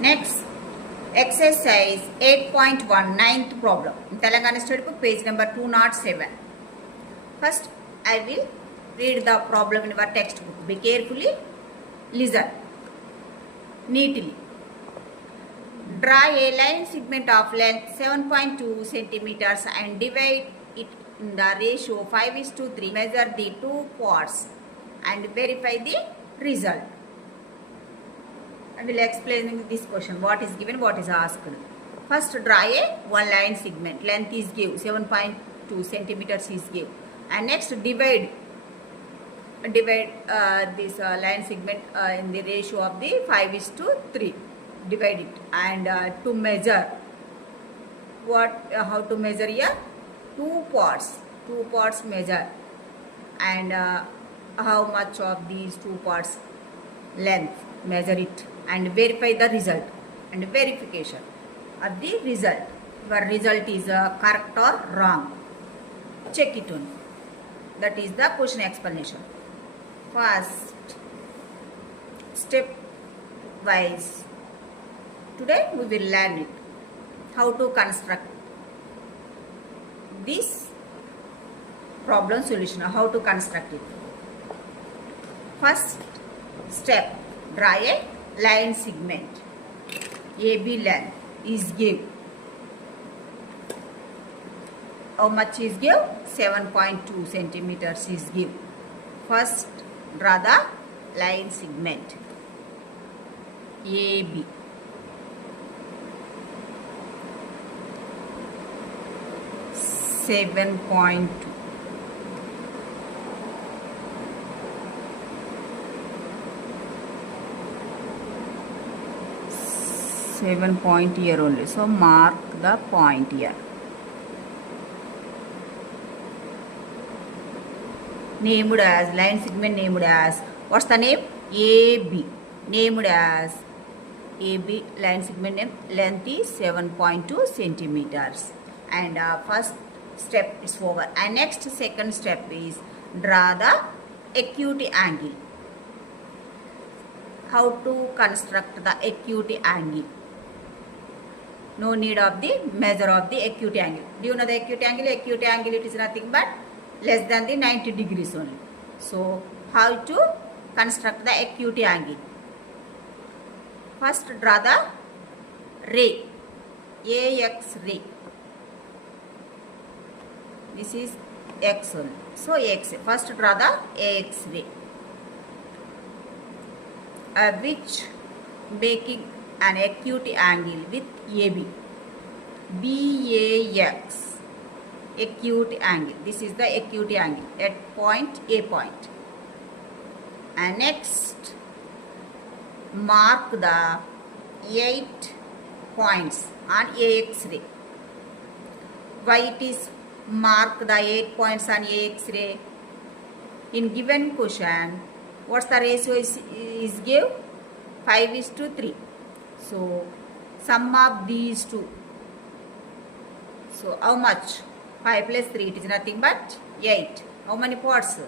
Next, exercise 8.1 ninth problem. Telangana State Book, page number 207. First, I will read the problem in our textbook. Be carefully listen neatly. Draw a line segment of length 7.2 centimeters and divide it in the ratio 5:3. Measure the two parts and verify the result. I will explain this question. What is given, what is asked. First, draw a one line segment. Length is given 7.2 centimeters is given. And next, divide this line segment in the ratio of the 5:3. Divide it and to measure how to measure here, two parts measure, and how much of these two parts length, measure it and verify the result. And verification of the result, your result is correct or wrong, check it on. That is the question explanation. First, step wise, today we will learn it, how to construct this problem solution, how to construct it. First step, draw a line segment. AB length is given. How much is given? 7.2 centimeters is given. First, draw the line segment AB. Seven point here only, so mark the point here. Named as line segment, named as, what's the name? AB. Named as AB line segment name. Length is 7.2 centimeters. And first step is over. And next, second step is draw the acute angle. How to construct the acute angle? No need of the measure of the acute angle. Do you know the acute angle? Acute angle, it is nothing but less than the 90 degrees only. So, how to construct the acute angle? First, draw the ray, AX ray. This is X only. So, AX. First, draw the AX ray, which making an acute angle with AB. BAX. Acute angle. This is the acute angle at point A point. And next, mark the 8 points on AX ray. Why it is mark the 8 points on AX ray? In given question, what's the ratio is give? 5:3. So, sum of these two. So, how much? 5 plus 3, it is nothing but 8. How many parts?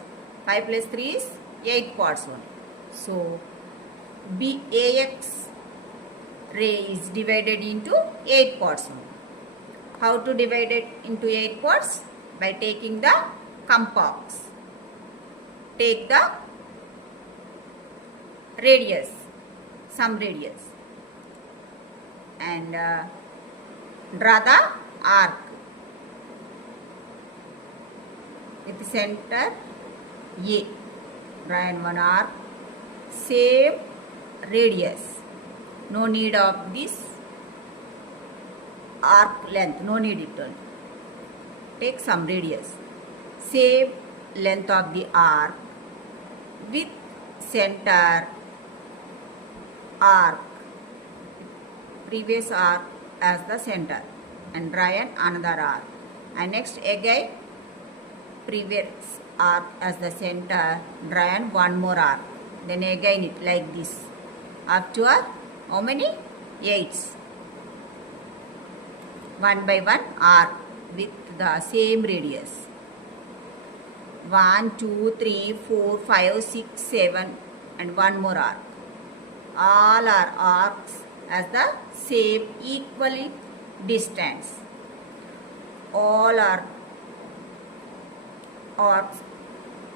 5 plus 3 is 8 parts only. So, BAX ray is divided into 8 parts only. How to divide it into 8 parts? By taking the compass. Take the radius, some radius, and draw the arc with the center A. Draw one arc, same radius. No need of this arc length, no need it only. Take some radius, same length of the arc with center arc, previous arc as the center, and draw another arc. And next, again previous arc as the center, draw one more arc. Then again it like this up to how many? 8s. One by one arc with the same radius. 1, 2, 3, 4, 5, 6, 7 and one more arc. All are arcs as the same equally distance. All are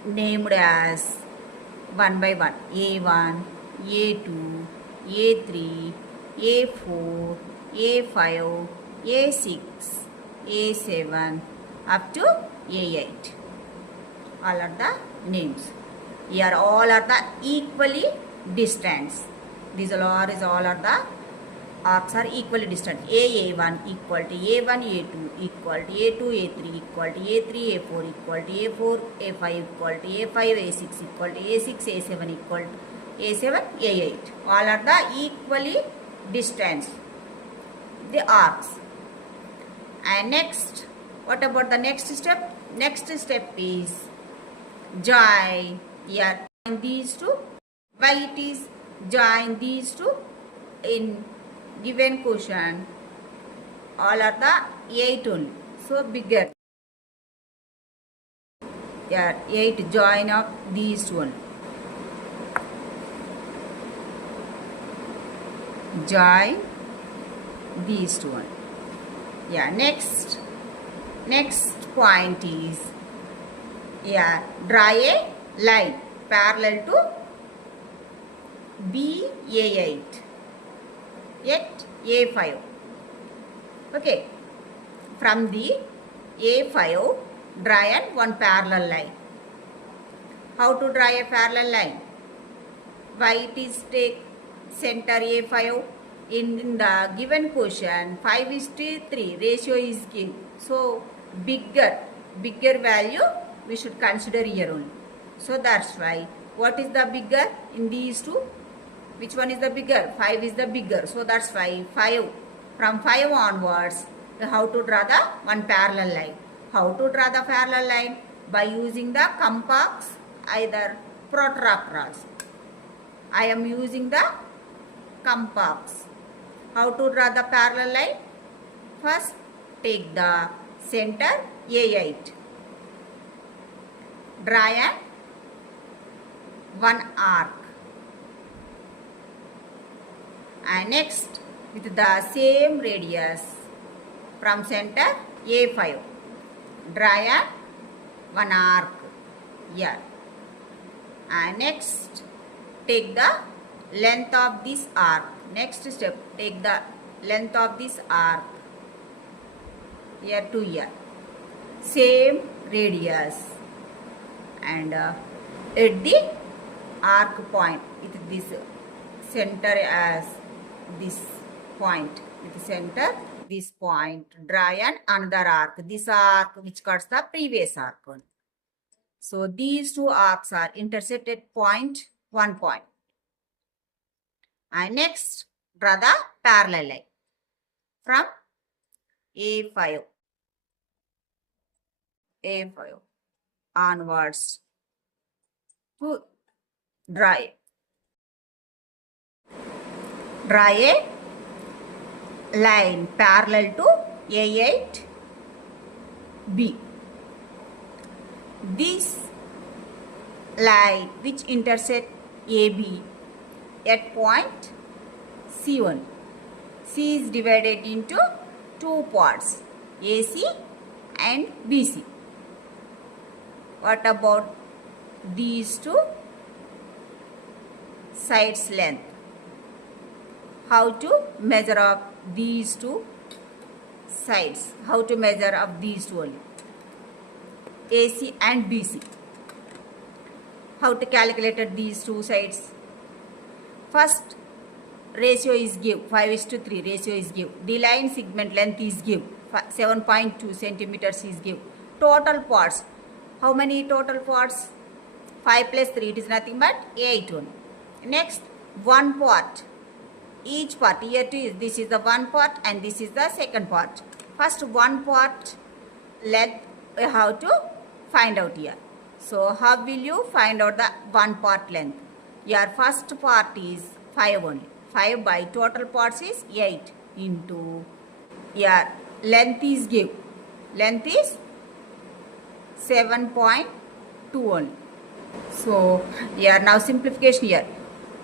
named as one by one: A1, A2, A3, A4, A5, A6, A7 up to A8. All are the names. Here all are the equally distance. These all are the arcs are equally distant. A1 equal to A1, A2 equal to A2, A3 equal to A3, A4 equal to A4, A5 equal to A5, A6 equal to A6, A7 equal to A7, A8. All are the equally distance, the arcs. And next, what about the next step? Next step is join here these two. Why it is join these two? In given question, all are the 8 only, so bigger. Yeah, 8 join of these two only. Join these two only. Yeah, next point is, yeah, draw a line parallel to B8 at A5. Okay, from the A5 draw one parallel line. How to draw a parallel line? Why it is take center A5? In the given question 5:3 ratio is given, so bigger value we should consider here only. So that's why, what is the bigger in these two? Which one is the bigger? 5 is the bigger. So that's why 5. From 5 onwards, how to draw the one parallel line? How to draw the parallel line? By using the compass, either protractors. I am using the compass. How to draw the parallel line? First, take the center A8. Draw one arc. And next, with the same radius from center A5, draw one arc here. And next, take the length of this arc. Next step, take the length of this arc here to here. Same radius. And at the arc point, with this center as this point, with center this point, draw another arc. This arc which cuts the previous arc. So these two arcs are intersected point, one point. And next, draw the parallel line from A5 onwards to draw a line parallel to A8B. This line which intersect AB at point C1. C is divided into two parts, AC and BC. What about these two sides length? How to measure up these two sides? How to measure up these two only? AC and BC. How to calculate these two sides? First, ratio is give 5:3 ratio is give. The line segment length is give 7.2 centimeters is give. Total parts. How many total parts? 5 plus 3, it is nothing but 8 only. Next, one part. Each part, here to is, this is the one part and this is the second part. First, one part length we have to find out here. So how will you find out the one part length? Your first part is 5 only. 5 by total parts is 8 into your length is give. Length is 7.2 only. So here now simplification here.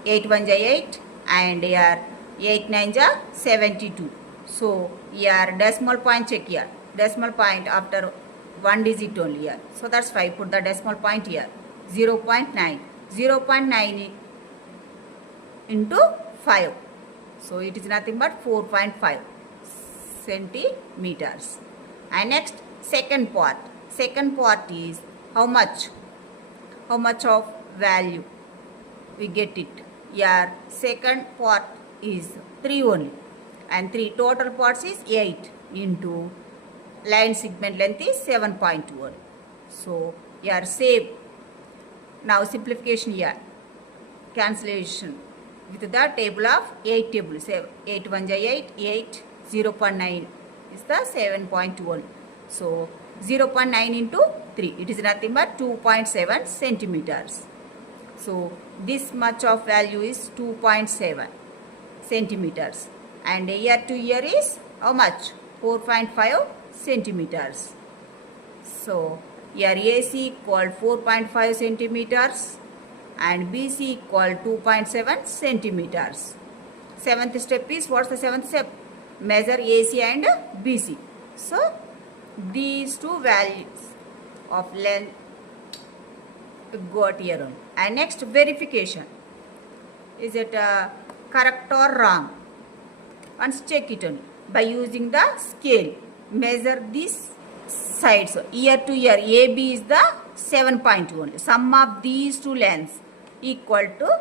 8 1 is 8 and here 8 9 ja 72. So here decimal point check here. Decimal point after one digit only here. So that's why put the decimal point here. 0.9. 0.9 into 5. So it is nothing but 4.5 centimeters. And next second part. Second part is how much of value we get it. Here second part is 3 only. And 3 total parts is 8 into line segment length is 7.1. So here save. Now simplification here. Cancellation with the table of 8 table. 8 1 ja 8, 8, 0.9 is the 7.1. So 0.9 into 3. It is nothing but 2.7 centimeters. So this much of value is 2.7 centimeters. And year to year is how much? 4.5 centimeters. So here AC equal 4.5 centimeters and BC equal 2.7 centimeters. Seventh step is, what's the seventh step? Measure AC and BC. So these two values of length got here on. And next verification. Is it correct or wrong? Once check it on by using the scale. Measure this side. So year to year AB is the 7.2 sum of these two lengths equal to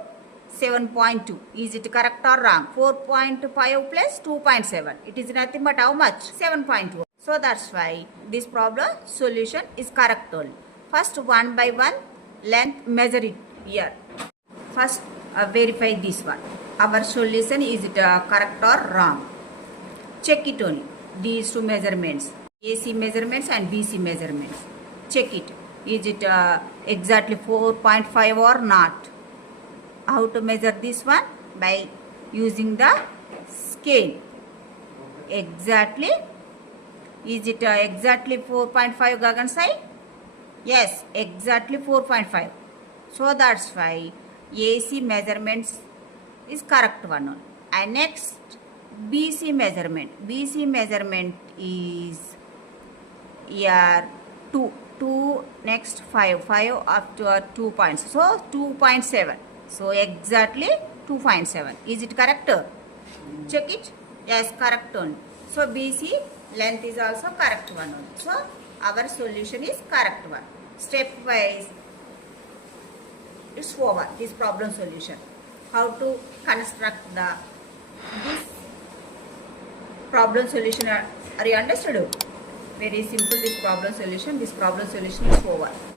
7.2. Is it correct or wrong? 4.5 plus 2.7. It is nothing but how much? 7.2. So that's why this problem solution is correct only. First one by one length measure it here. First verify this one. Our solution, is it correct or wrong? Check it only. These two measurements, AC measurements and BC measurements. Check it. Is it exactly 4.5 or not? How to measure this one? By using the scale. Exactly. Is it exactly 4.5 Gagan side? Yes, exactly 4.5. So that's why AC measurements is correct one. And next BC measurement. BC measurement is here 2 next 5 up to 2 points. So 2.7. So exactly 2.7. Is it correct? Check it. Yes, correct only. So BC length is also correct one only. So our solution is correct one. Stepwise it's over. This problem solution. How to construct this problem solution, are you understood? Very simple this problem solution. This problem solution is over.